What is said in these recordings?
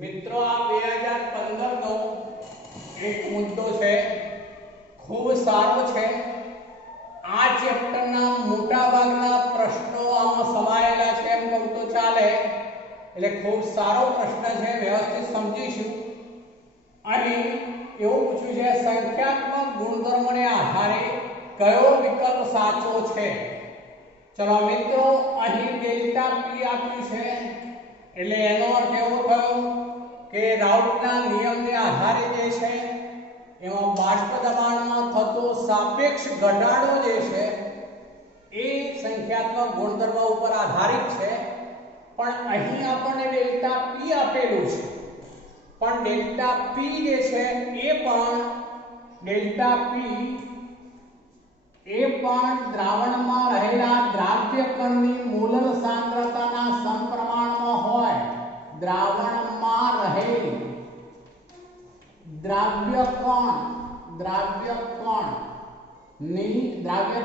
મિત્રો આ 2015 નો એક મુદ્દો છે, ખૂબ સારો છે। આ ચેપ્ટરના મોટા ભાગના પ્રશ્નો આમાં સમાયેલા છે એમ કહું તો ચાલે, એટલે ખૂબ સારો પ્રશ્ન છે, વ્યવસ્થિત સમજીશું। અહીં એવું પૂછ્યું છે, સંખ્યાત્મક ગુણધર્મોને આધારે કયો વિકલ્પ સાચો છે। ચલો મિત્રો, અહીં ડેલ્ટા પી આપ્યું છે, એટલે એનો અર્થ એવો થયો કે રાઉટના નિયમને આધારે જે છે એમાં બાષ્પ દબાણમાં થતો સાપેક્ષ ઘટાડો જે છે એ સંખ્યાત્મક ગુણધર્મ ઉપર આધારિત છે। પણ અહીં આપણને ડેલ્ટા પી આપેલું છે, પણ ડેલ્ટા પી જે છે એ પણ ડેલ્ટા પી દ્રાવણમાં રહેલા દ્રાવ્ય કણની મોલર સાંદ્રતાના સમપ્રમાણમાં હોય। દ્રાવણમાં રહેલી દ્રાવ્ય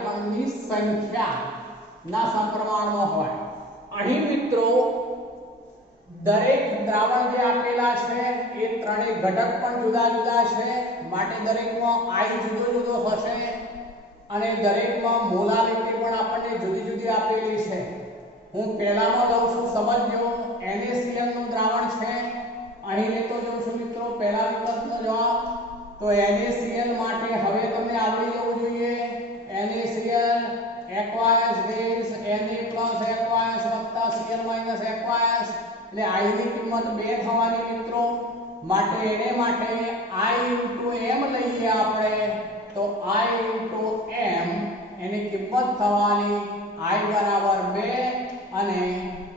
કણની સંખ્યાના સમપ્રમાણમાં હોય। અહીં મિત્રો દરેક દ્રાવણ જે આપેલા છે એ ત્રણેય ઘટક પણ જુદા જુદા છે, માટે દરેકમાં I જુદો જુદો હશે અને દરેકમાં મોલારિટી પણ આપણને જુદી જુદી આપેલી છે। હું પહેલામાં લઉં છું, સમજજો। NaCl નું દ્રાવણ છે, અહીં લેતો જાઉં છું મિત્રો પહેલા વિકલ્પનો જવાબ। તો NaCl માટે હવે તમને આવડી જવું જોઈએ, NaCl aqueous gas Na aqueous Cl aqueous, એટલે I ની કિંમત 2 થવાની મિત્રો, માટે એને માટે I m લઈએ આપણે, તો I m એની કિંમત થવાની I બરાબર 2 અને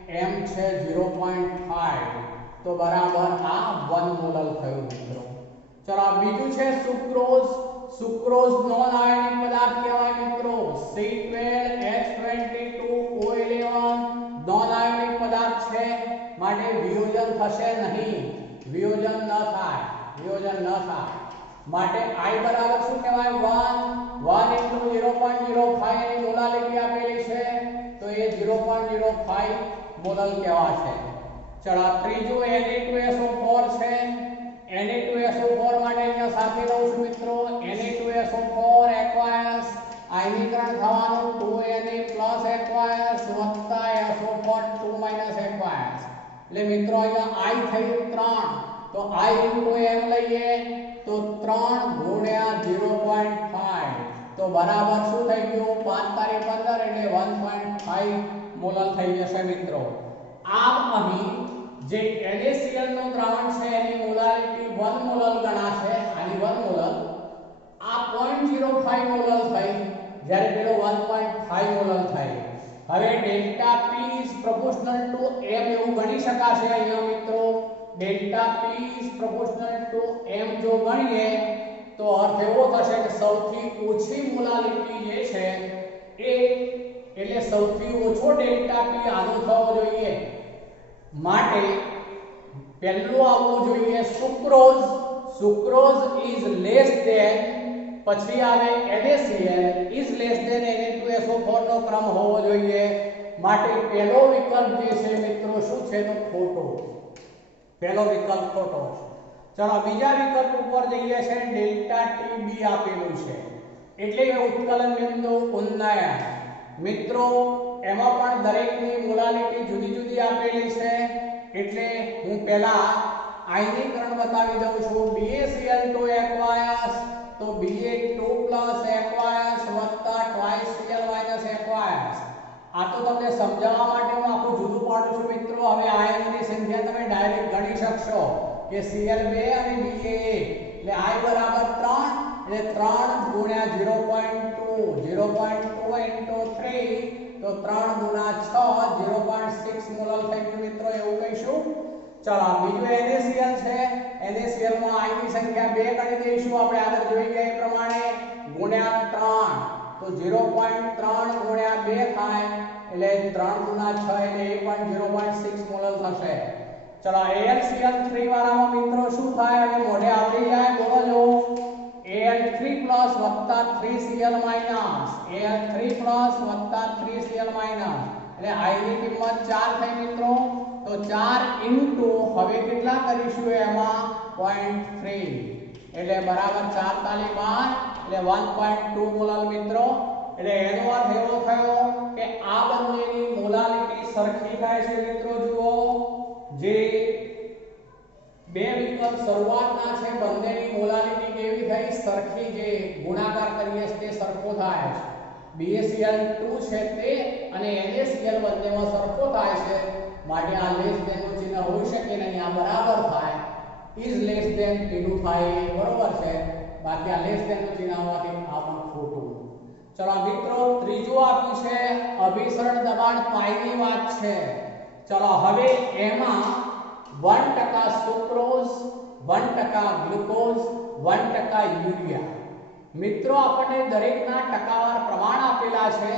m છે 0.5, તો બરાબર આ 1 મોલર થયું મિત્રો। ચલો આ બીજું છે સુક્રોઝ। સુક્રોઝ નોન આયોનિક પદાર્થ કહેવાય મિત્રો। C12H22O11 નોન આયોનિક પદાર્થ છે, માટે વિયોજન થશે નહીં, વિયોજન ન થાય, માટે I બરાબર શું કહેવાય 1 * 0.05 એની મોલારિટી આપેલી છે, તો એ 0.05 મોલર કહેવાશે। ચલો ત્રીજું Na2SO4 છે। Na2SO4 માટે અહીંયા સાથે લઉં છું મિત્રો, Na2SO4 aqueous આયનીકરણ થવાનું 2Na aqueous SO4 2 aqueous, એટલે મિત્રો અહીંયા I થઈ 3, તો I * m લઈએ તો 3 ગુણ્યા 0.5, તો બરાબર શું થઈ ગયું 5 તારી 15 એટલે 1.5 મોલર થઈ જશે મિત્રો। આમ અહીં જે NaCl નું દ્રાવણ છે એની મોલારિટી 1 મોલર ગણાશે, આની 1 મોલર, આ 0.05 મોલર થઈ, જ્યારે પેલો 1.5 મોલર થઈ। હવે delta P is proportional to m એવું ગણી શકાશે અહીંયા મિત્રો। Delta P is proportional to m જો ગણીએ તો અર્થ એવો થશે કે સૌથી ઓછી મોલારિટી જે છે એ, એટલે સૌથી ઓછો ડેલ્ટા P આનો થવો જોઈએ, માટે પહેલું આવવું જોઈએ sucrose. Sucrose is less than, પછી આવે NaCl is less than Na2SO4 નો ક્રમ હોવો જોઈએ, માટે પહેલો વિકલ્પ જે છે મિત્રો શું છે તો ખોટો, પહેલો વિકલ્પ ખોટો છે। ચલો બીજા વિકલ્પ ઉપર જઈએ છે, ડેલ્ટા Tb આપેલું છે, એટલે કે ઉત્કલન બિંદુ ઉન્નયન। મિત્રો એમાં પણ દરેકની મોલારિટી જુદી જુદી આપેલી છે, એટલે હું પહેલા આયનીકરણ બતાવી દઉં છું। BaCl2 aqueous, તો Ba2 aqueous twice Cl aqueous, આ તો તમને સમજાવવા માટે હું આખું જુદું પાડું છું મિત્રો। હવે આયનોની સંખ્યા તમે ડાયરેક્ટ ગણી શકશો કે Cl2 અને Ba, એટલે I બરાબર 3, એટલે 3 ગુણ્યા 0.2 into 3, તો 3 ગુણ્યા 6 0.6 મોલર થઈ ગયું મિત્રો, એવું કહીશું। ચલો બીજું NaCl છે, NaCl માં I ની સંખ્યા 2 ગણી દઈશું આપણે, આગળ જોઈ ગયા એ પ્રમાણે, ગુણ્યા 3, તો 0.3 ગુણ્યા 2 થાય, એટલે 3 ગુણ્યા 6 એટલે એ પણ 0.6 મોલર થશે। ચલો AlCl3 વાળામાં મિત્રો શું થાય, હવે મોઢે આવડી જાય, બોલો Al3 પ્લસ વત્તા 3Cl માઈનસ, Al3 પ્લસ વત્તા 3Cl માઈનસ, એટલે I ની કિંમત 4 થઈ મિત્રો, તો તો 4 ઇન્ટુ હવે કેટલા કરીશું એમાં 0.3 એટલે બરાબર 4 તાલી 12 એટલે 1.2 મોલાર મિત્રો। એટલે એનો અર્થ એવો થયો કે આ બંનેની મોલારિટી સરખી થાય છે મિત્રો। જુઓ જે બે વિકલ્પ શરૂઆતના છે બંનેની મોલારિટી કેવી થઈ સરખી, જે ગુણાકાર કરીએ તે સરખો થાય છે। BaCl2 છે તે અને NaCl બંનેમાં સરખો થાય છે માટે આ લેસ ધેન નું ચિહ્ન હોઈ શકે નહીં, આ બરાબર થાય ઇઝ લેસ ધેન પેલું થાય બરોબર છે, બાકી આ લેસ ધેન નું ચિહ્ન આવવાથી આ પણ ખોટું। ચલો મિત્રો ત્રીજું આપ્યું છે અભિસરણ દબાણ પાઈની વાત છે। ચલો હવે એમાં 1% સુક્રોઝ, 1% ગ્લુકોઝ, 1% યુરિયા। મિત્રો આપણને દરેકના ટકાવાર પ્રમાણ આપેલા છે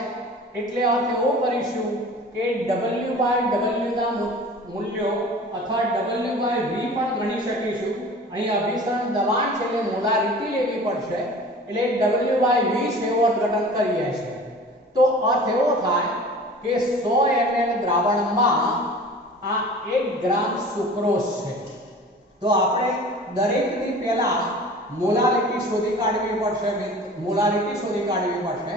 એટલે અર્થ એવો કરીશું કે W/W ના મૂલ્યો અથવા W/V પણ ગણી શકીશું। અહીં અભિસરણ દબાણ છે એટલે મોલારિટી લેવી પડશે એટલે W/V છે એવો અર્થઘટન કરીએ છીએ। તો અર્થ એવો થાય કે 100 ml દ્રાવણમાં આ 1 ગ્રામ સુક્રોઝ છે તો આપણે દરેકની પહેલા મોલારિટી શોધી કાઢવી પડશે। મોલારિટી શોધી કાઢવી પડશે।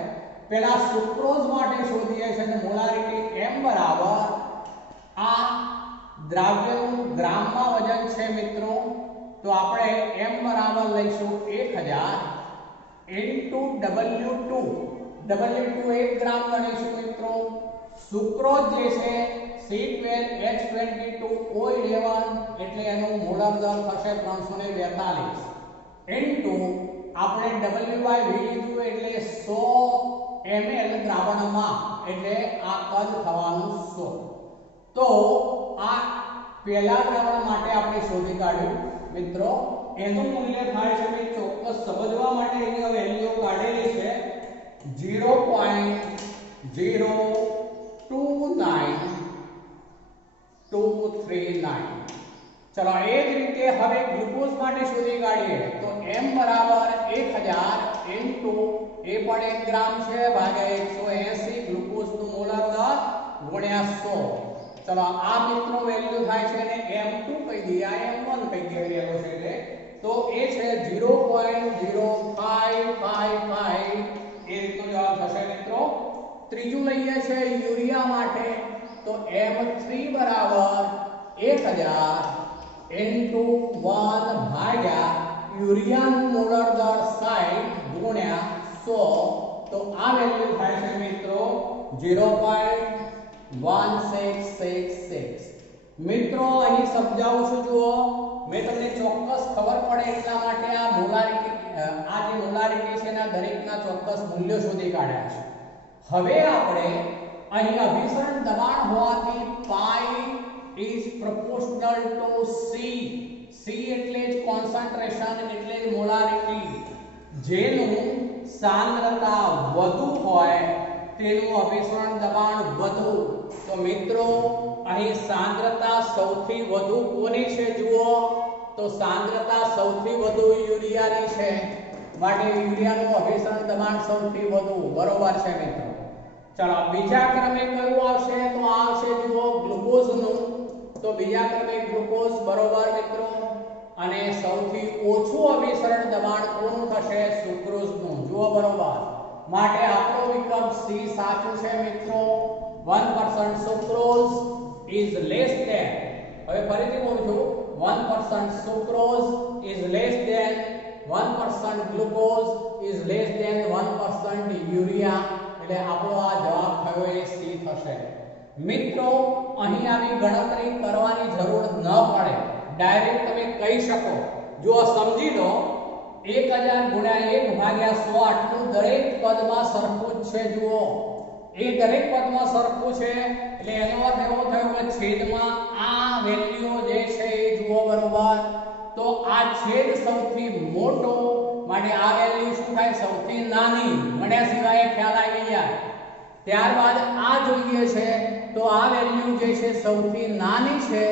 પહેલા સુક્રોઝ માટે શોધીએ છીએ તો મોલારિટી M બરાબર આ દ્રાવ્યનું ગ્રામમાં વજન છે મિત્રો, તો આપણે M બરાબર લઈશું 1000 ઇન્ટુ W2 1 ગ્રામ ગણીશું મિત્રો। સુક્રોઝ જે છે C12H22O11 એટલે એનું મોલર દર થશે 342 ઇન્ટુ આપણે W/V લીધું એટલે 100 ml દ્રાવણમાં એટલે આ કદ થવાનું 100। તો આ પહેલા દ્રાવણ માટે આપણે શોધી કાઢ્યું મિત્રો, એનું મૂલ્ય થાય છે કે ચોક્કસ સમજવા માટે એની વેલ્યુ કાઢેલી છે 0.029239। चलो એ જ રીતે હવે ગ્લુકોઝ માટે શોધી કાઢીએ તો M બરાબર 1000 ઇન્ટુ એ પણ 1 ગ્રામ છે ભાગ્યા 180 ગ્લુકોઝ નું મોલર દર ગુણ્યા 100। ચલો આ મિત્રો વેલ્યુ થાય છે અને M2 કહી દઈએ, આ M1 કહી દઈએ વેલ્યુ છે એટલે તો એ છે 0.0555 એ રીતનો જવાબ થશે મિત્રો। ત્રીજું લઈએ છે યુરિયા માટે તો M3 બરાબર 1000 ઇન્ટુ 1 ભાગ્યા યુરિયાનું મોલર દર 60 ગુણ્યા 100 તો આ વેલ્યુ થાય છે મિત્રો 0.1666। મિત્રો અહીં સમજાવું છું, જુઓ મેં તમને ચોક્કસ ખબર પડે એટલા માટે આ મોલારિટી આ જે મોલારિટી છે એના દરેકના ચોક્કસ મૂલ્યો શોધી કાઢ્યા છે। હવે આપણે અહીં અભિસરણ દબાણ હોવાથી પાઈ is proportional to C એટલે જ કોન્સન્ટ્રેશન એટલે જ મોલારિટી, જેનું સાંદ્રતા વધુ હોય તેનું અભિસરણ દબાણ વધુ। તો મિત્રો અહીં સાંદ્રતા સૌથી વધુ કોની છે જુઓ તો સાંદ્રતા સૌથી વધુ યુરિયાની છે માટે યુરિયાનું અભિસરણ દબાણ સૌથી વધુ બરોબર છે મિત્રો। ચલો બીજા ક્રમે કયું આવશે તો આવશે જુઓ ગ્લુકોઝ નું, તો બીજા ક્રમે ગ્લુકોઝ બરોબર મિત્રો, અને સૌથી ઓછું અભિસરણ દબાણ કોનું થશે સુક્રોઝ નું, જુઓ બરોબર, માટે આપણો વિકલ્પ C સાચું છે મિત્રો। 1% સુક્રોઝ is less than, હવે ફરીથી બોલું છું 1% sucrose is less than 1% glucose is less than 1% urea, એટલે આપણો આ જવાબ થયો એ C થશે। મિત્રો અહીં આવી ગણતરી કરવાની જરૂર ન પડે, ડાયરેક્ટ તમે કહી શકો, જો સમજી લો 1000 ગુણ્યા 1 ભાગ્યા 100 આટલું દરેક પદમાં સરખું જ છે। જુઓ એ દરેક પદમાં સરખું છે એટલે એનો અર્થ એવો થયો કે છેદમાં આ વેલ્યુ જે છે એ જુઓ બરોબર, તો આ છેદ સૌથી મોટો માટે આ વેલ્યુ શું થાય સૌથી નાની, ગણ્યા સિવાય ખ્યાલ આવી જાય। ત્યારબાદ આ જોઈએ છે તો આ વેલ્યુ જે છે સૌથી નાની છે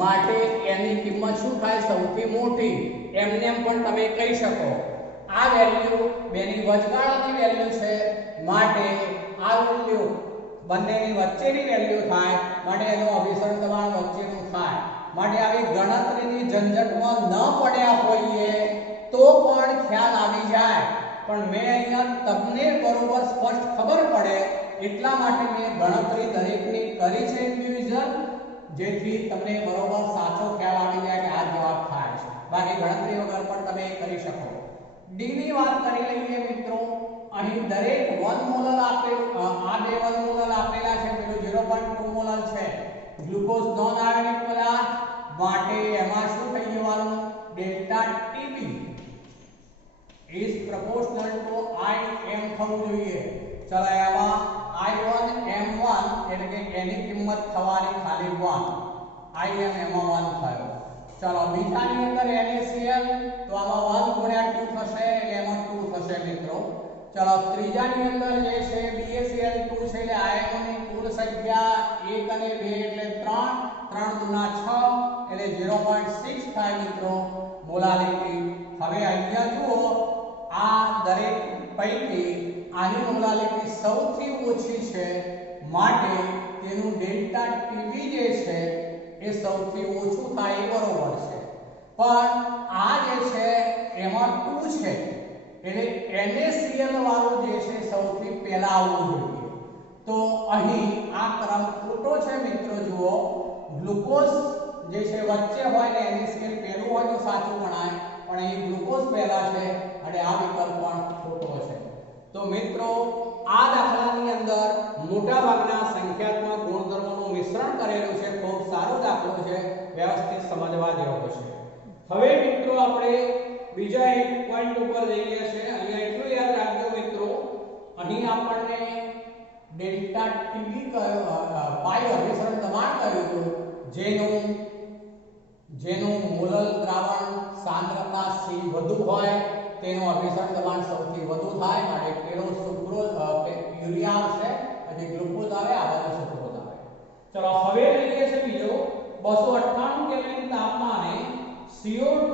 માટે એની કિંમત શું થાય સૌથી મોટી, એમને એમ પણ તમે કહી શકો। આ વેલ્યુ બેની વચગાળાની વેલ્યુ છે માટે આ વેલ્યુ બંનેની વચ્ચેની વેલ્યુ થાય માટે એનું અભિસરણ દબાણ વચ્ચેનું થાય માટે આવી ગણતરીની ઝંઝટમાં ન પડ્યા હોઈએ તો પણ ખ્યાલ આવી જાય પણ મેં અહીંયા તમને બરોબર સ્પષ્ટ ખબર પડે એટલા માટે મેં ગણતરી દરેકની કરી છે ઇન્ડિવિડ્યુઅલ જેથી તમને બરોબર સાચો ખ્યાલ આવી જાય કે આ જવાબ થાય છે બાકી ગણતરી વગર પણ તમે કરી શકો ડી ની વાત કરી લઈએ મિત્રો અહીં દરેક 1 મોલર આપેલું આ બે 1 મોલર આપેલા છે પેલું 0.2 મોલર છે ગ્લુકોઝ નોન આયોનિક પદાર્થ માટે એમાં શું થઈ જવાનું delta TB is proportional to Im થવું જોઈએ ચલો એમાં I1 M1 એટલે કે એની કિંમત થવાની ખાલી 1 Im એમાં 1 થયો ચલો બીજાની અંદર NaCl તો આમાં 1 ગુણ્યા 2 થશે એટલે એમાં 2 થશે મિત્રો ચલો ત્રીજાની અંદર જે છે BaCl2 છે એટલે આયનોની કુલ સંખ્યા 1 અને 2 એટલે 3 3 દુના 6 એટલે 0.6 થાય મિત્રો મોલાલિટી હવે અહીંયા જુઓ આ દરેક પૈકી આની મોલાલિટી સૌથી ઓછી છે માટે તેનું ડેલ્ટા ટીબી જે છે એ સૌથી ઓછું થાય એ બરોબર છે પણ આ જે છે એમાં 2 છે એટલે NaCl વાળું જે છે સૌથી પહેલા આવવું જોઈએ તો અહીં આ ક્રમ ખોટો છે મિત્રો જુઓ ગ્લુકોઝ જે છે વચ્ચે હોય ને NaCl પહેલું હોય તો સાચું ગણાય પણ અહીં ગ્લુકોઝ પહેલા છે અને આ વિકલ્પ પણ ખોટો છે તો મિત્રો આ દાખલાની અંદર મોટા ભાગના સંખ્યાત્મક ગુણધર્મોનું મિશ્રણ કરેલું છે ખૂબ સારો દાખલો છે વ્યવસ્થિત સમજવા જેવો છે હવે મિત્રો આપણે બીજા એક પોઈન્ટ ઉપર જઈએ છે અહીંયા એટલું યાદ રાખજો મિત્રો અહીં આપણને ડેલ્ટા ટીબી પાઈ અભિસરણ દબાણ કર્યું હતું જેનું મોલર દ્રાવણ સાંદ્રતા C વધુ હોય તેનું અભિસરણ દબાણ સૌથી વધુ થાય માટે પેલો સુક્રોઝ યુરિયા આવશે અને ગ્લુકોઝ આવે આ બાજુ સુક્રોઝ આવે ચલો હવે લઈએ છે બીજો 298 કેલ્વિન તાપમાને CO2